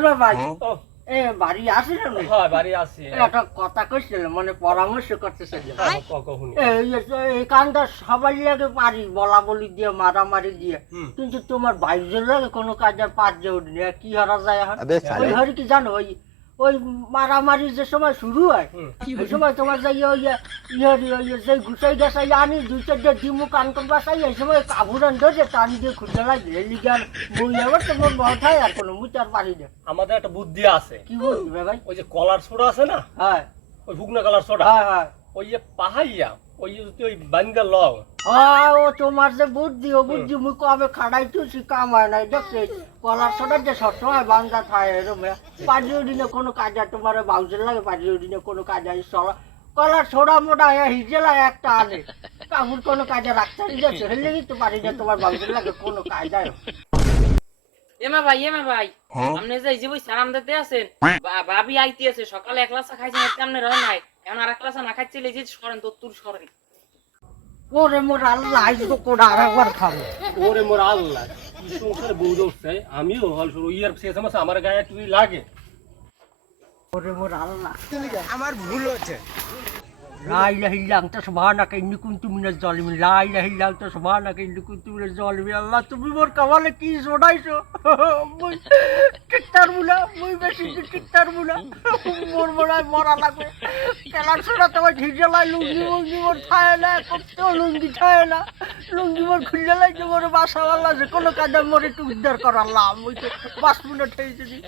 এবার ভাই ও বাড়ি আসি না হ্যাঁ বাড়ি আছি একটা কথা কইছিল মানে পরামর্শ করতেছিল কখন এই কানটা সবাই লাগে পারি বলা বলি দিয়ে মারামারি দিয়ে কিন্তু তোমার বাইরের লাগে কোনো কাজে পার যে উঠনি কি হারা যায় এখন ওই হরি কি জানো ওই ওই মারামারি যে সময় শুরু হয় ওই সময় তোমার যাই ওই ইহরি ওই যে গুছাই গেছাই আনি দুই চারটে ডিমু কান কম বাসাই এই সময় কাবুরান ধরে টানি দিয়ে খুঁজে লাগে লিগার মুই আবার তোমার মাথায় আর কোনো মুচার পারি না আমাদের একটা বুদ্ধি আছে কি বলবে ভাই ওই যে কলার সোডা আছে না হ্যাঁ ওই ভুগনা কলার সোডা হ্যাঁ হ্যাঁ ওই যে পাহাইয়া ওই যে ওই বাঙ্গা লং ও তোমার যে বুদ্ধি ও বুদ্ধি মুই কবে খাড়াইতেছি কাম হয় নাই দেখছি কলার সোডার যে সবসময় বান্ধা থাকে এরকম পাঁচিও দিনে কোনো কাজ আর তোমার বাউজের লাগে পাঁচিও দিনে কোনো কাজ আছে কলার সোডা মোটা হিজেলা একটা আনে কামুর কোনো কাজে রাখতে যাচ্ছে হেলে দিতে পারি না তোমার বাউজের লাগে কোনো কাজ হয় এমা ভাই আপনি যে এই যে ওই সালাম দিতে আছেন ভাবি আইতে আছে সকালে এক গ্লাস খাইছেন কেমনে রয় নাই এখন আর এক গ্লাস না খাইছিল এই যে সরেন দত্তুর সরেন ওরে মোর আল্লাহ আইজ তো কোড়া আরেকবার খাবো ওরে মোর আল্লাহ কি সংসারে বউ দোষছে আমিও হল শুরু ইয়ার শেষ মাসে আমার গায়ে একটু লাগে ওরে মোর আল্লাহ আমার ভুল হচ্ছে لا إله إلا أنت سبحانك إني كنت من الظالمين لا إله إلا أنت سبحانك إني كنت من الظالمين আল্লাহ তুমি মোর কপালে কি জোড়াইছো মুই টিকতার মুলা মুই বেশি টিকতার মুলা মোর মোড়ায় মরা লাগবে কেলার ছোড়া তোমার ঝিঝেলাই লুঙ্গি মোর ছায় না কত লুঙ্গি ছায় না লুঙ্গি মোর খুলে লাগছে মোর বাসাওয়ালা যে কোনো কাজে মোর একটু উদ্ধার কর আল্লাহ মুই তো 5 মিনিট হয়ে যদি